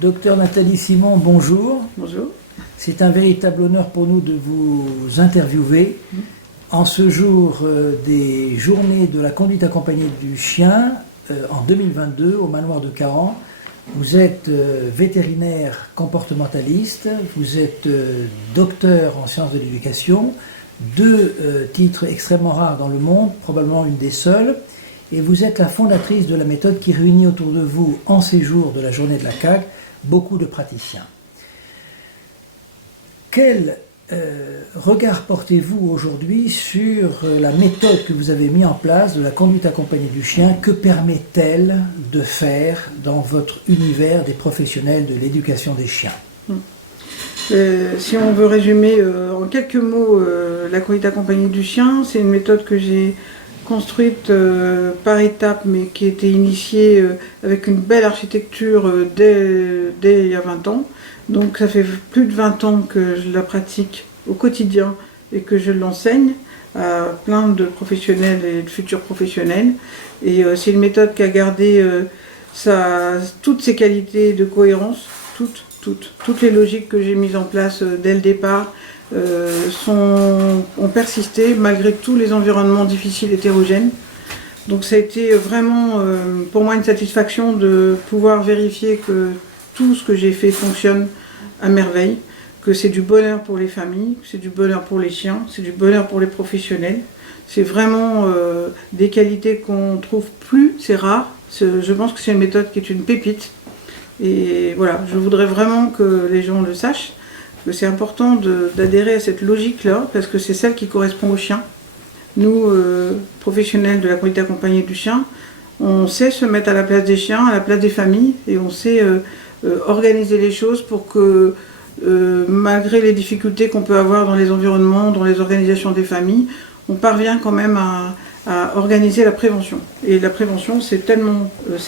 Docteur Nathalie Simon, bonjour. Bonjour. C'est un véritable honneur pour nous de vous interviewer en ce jour des journées de la conduite accompagnée du chien en 2022 au manoir de Caen. Vous êtes vétérinaire comportementaliste, vous êtes docteur en sciences de l'éducation, deux titres extrêmement rares dans le monde, probablement une des seules, et vous êtes la fondatrice de la méthode qui réunit autour de vous, en ces jours de la journée de la CAQ, beaucoup de praticiens. Quel regard portez-vous aujourd'hui sur la méthode que vous avez mise en place de la conduite accompagnée du chien? Que permet-elle de faire dans votre univers des professionnels de l'éducation des chiens? Si on veut résumer en quelques mots la conduite accompagnée du chien, c'est une méthode que j'ai construite par étapes, mais qui a été initiée avec une belle architecture dès il y a 20 ans. Donc ça fait plus de 20 ans que je la pratique au quotidien et que je l'enseigne à plein de professionnels et de futurs professionnels. Et c'est une méthode qui a gardé toutes ses qualités de cohérence, toutes les logiques que j'ai mises en place dès le départ ont persisté malgré tous les environnements difficiles et hétérogènes. Donc ça a été vraiment pour moi une satisfaction de pouvoir vérifier que tout ce que j'ai fait fonctionne à merveille, que c'est du bonheur pour les familles, que c'est du bonheur pour les chiens, c'est du bonheur pour les professionnels. C'est vraiment des qualités qu'on trouve plus, c'est rare. Je pense que c'est une méthode qui est une pépite. Et voilà, je voudrais vraiment que les gens le sachent, que c'est important d'adhérer à cette logique-là, parce que c'est celle qui correspond aux chiens. Nous, professionnels de la conduite accompagnée du chien, on sait se mettre à la place des chiens, à la place des familles, et on sait organiser les choses pour que, malgré les difficultés qu'on peut avoir dans les environnements, dans les organisations des familles, on parvient quand même à organiser la prévention. Et la prévention, c'est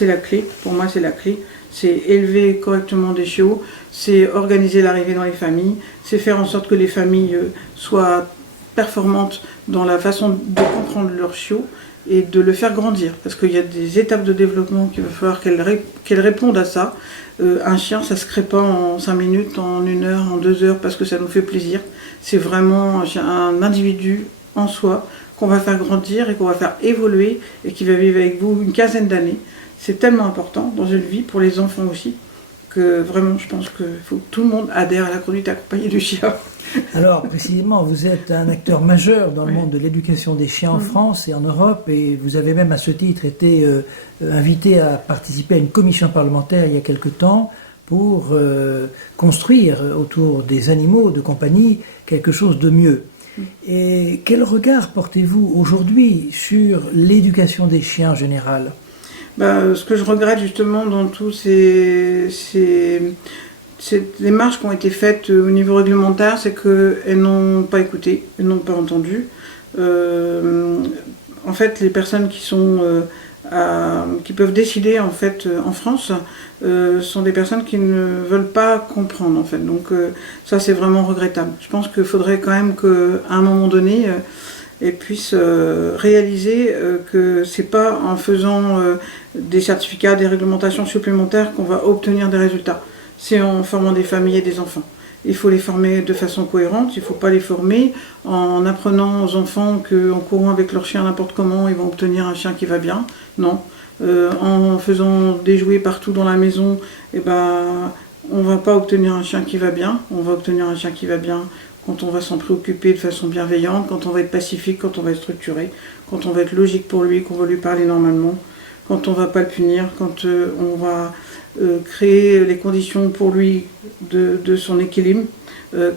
la clé, pour moi c'est la clé. C'est élever correctement des chiots, c'est organiser l'arrivée dans les familles, c'est faire en sorte que les familles soient performantes dans la façon de comprendre leur chiot et de le faire grandir. Parce qu'il y a des étapes de développement qu'il va falloir qu'elles répondent à ça. Un chien, ça ne se crée pas en 5 minutes, en 1 heure, en 2 heures, parce que ça nous fait plaisir. C'est vraiment un individu en soi qu'on va faire grandir et qu'on va faire évoluer et qui va vivre avec vous une quinzaine d'années. C'est tellement important dans une vie, pour les enfants aussi, que vraiment je pense qu'il faut que tout le monde adhère à la conduite accompagnée du chien. Alors précisément, vous êtes un acteur majeur dans le monde de l'éducation des chiens en France et en Europe, et vous avez même à ce titre été invité à participer à une commission parlementaire il y a quelque temps pour construire autour des animaux de compagnie quelque chose de mieux. Et quel regard portez-vous aujourd'hui sur l'éducation des chiens en général? Ce que je regrette justement dans tous ces démarches qui ont été faites au niveau réglementaire, c'est qu'elles n'ont pas écouté, elles n'ont pas entendu. En fait, les personnes qui peuvent décider en fait en France sont des personnes qui ne veulent pas comprendre en fait. Donc ça c'est vraiment regrettable. Je pense qu'il faudrait quand même qu'à un moment donné et puissent réaliser que c'est pas en faisant des certificats, des réglementations supplémentaires qu'on va obtenir des résultats. C'est en formant des familles et des enfants. Il faut les former de façon cohérente, il ne faut pas les former en apprenant aux enfants qu'en courant avec leur chien n'importe comment, ils vont obtenir un chien qui va bien. Non. En faisant des jouets partout dans la maison, on ne va pas obtenir un chien qui va bien. On va obtenir un chien qui va bien quand on va s'en préoccuper de façon bienveillante, quand on va être pacifique, quand on va être structuré, quand on va être logique pour lui, qu'on va lui parler normalement, quand on ne va pas le punir, quand on va créer les conditions pour lui de son équilibre,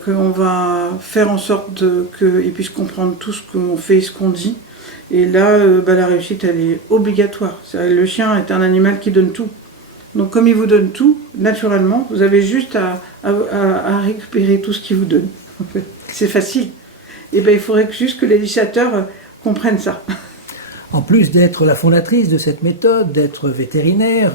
qu'on va faire en sorte qu'il puisse comprendre tout ce qu'on fait et ce qu'on dit. Et là, la réussite, elle est obligatoire. Le chien est un animal qui donne tout. Donc comme il vous donne tout, naturellement, vous avez juste à récupérer tout ce qu'il vous donne. C'est facile. Et il faudrait juste que les législateurs comprennent ça. En plus d'être la fondatrice de cette méthode, d'être vétérinaire,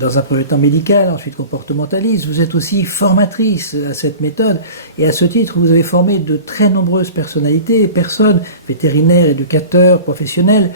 dans un premier temps médical, ensuite comportementaliste, vous êtes aussi formatrice à cette méthode. Et à ce titre, vous avez formé de très nombreuses personnalités, personnes, vétérinaires, éducateurs, professionnels.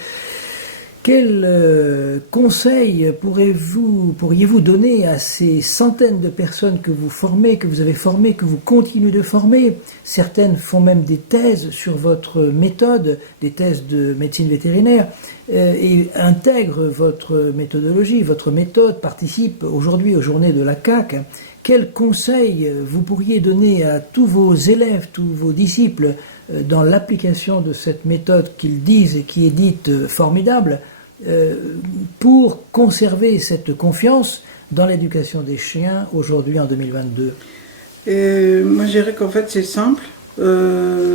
Quel conseil pourriez-vous donner à ces centaines de personnes que vous formez, que vous avez formées, que vous continuez de former? Certaines font même des thèses sur votre méthode, des thèses de médecine vétérinaire, et intègrent votre méthodologie, votre méthode, participent aujourd'hui aux journées de la CAC. Quel conseil vous pourriez donner à tous vos élèves, tous vos disciples, dans l'application de cette méthode qu'ils disent et qui est dite formidable, pour conserver cette confiance dans l'éducation des chiens aujourd'hui en 2022? Moi je dirais qu'en fait c'est simple.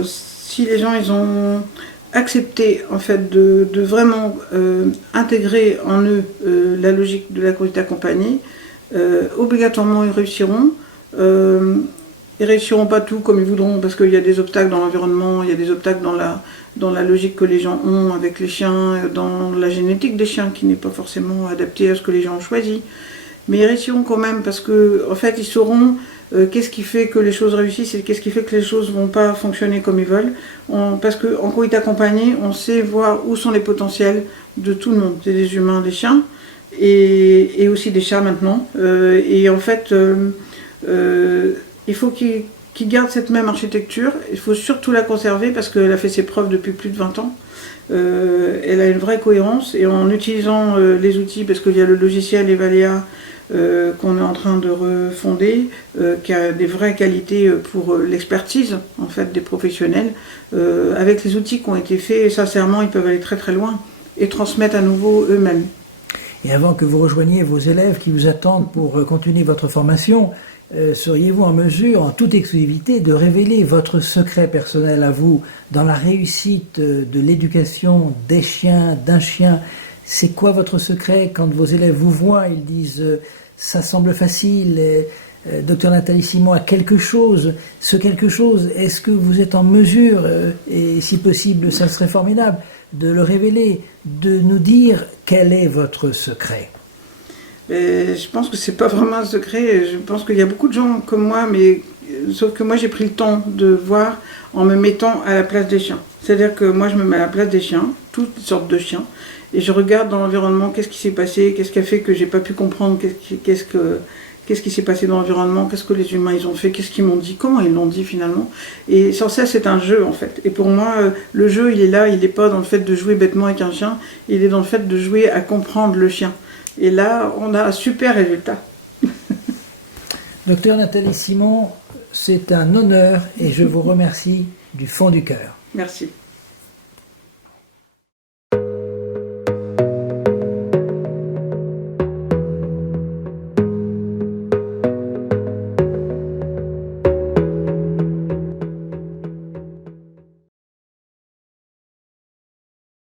Si les gens ils ont accepté en fait de vraiment intégrer en eux la logique de la conduite accompagnée, obligatoirement ils réussiront. Ils réussiront pas tout comme ils voudront parce qu'il y a des obstacles dans l'environnement, il y a des obstacles dans la logique que les gens ont avec les chiens, dans la génétique des chiens qui n'est pas forcément adaptée à ce que les gens ont choisi. Mais ils réussiront quand même parce que en fait ils sauront qu'est-ce qui fait que les choses réussissent et qu'est-ce qui fait que les choses vont pas fonctionner comme ils veulent. Parce qu'en conduite accompagnée, on sait voir où sont les potentiels de tout le monde. C'est des humains, des chiens et aussi des chats maintenant. Et en fait, il faut qu'ils gardent cette même architecture. Il faut surtout la conserver parce qu'elle a fait ses preuves depuis plus de 20 ans. Elle a une vraie cohérence et en utilisant les outils, parce qu'il y a le logiciel Evalea qu'on est en train de refonder, qui a des vraies qualités pour l'expertise en fait des professionnels. Avec les outils qui ont été faits, sincèrement, ils peuvent aller très très loin et transmettre à nouveau eux-mêmes. Et avant que vous rejoigniez vos élèves qui vous attendent pour continuer votre formation, seriez-vous en mesure, en toute exclusivité, de révéler votre secret personnel à vous dans la réussite de l'éducation des chiens, d'un chien? C'est quoi votre secret quand vos élèves vous voient, ils disent ça semble facile, Dr Nathalie Simon a quelque chose. Ce quelque chose, est-ce que vous êtes en mesure, et si possible, ça serait formidable, de le révéler, de nous dire quel est votre secret? Je pense que c'est pas vraiment un secret. Je pense qu'il y a beaucoup de gens comme moi, mais sauf que moi j'ai pris le temps de voir en me mettant à la place des chiens. C'est-à-dire que moi je me mets à la place des chiens, toutes sortes de chiens, et je regarde dans l'environnement qu'est-ce qui s'est passé, qu'est-ce qui a fait que j'ai pas pu comprendre, qu'est-ce qui s'est passé dans l'environnement, qu'est-ce que les humains ils ont fait, qu'est-ce qu'ils m'ont dit, comment ils l'ont dit finalement. Et sans ça c'est un jeu en fait. Et pour moi le jeu il est là, il n'est pas dans le fait de jouer bêtement avec un chien, il est dans le fait de jouer à comprendre le chien. Et là, on a un super résultat. Docteur Nathalie Simon, c'est un honneur et je vous remercie du fond du cœur. Merci.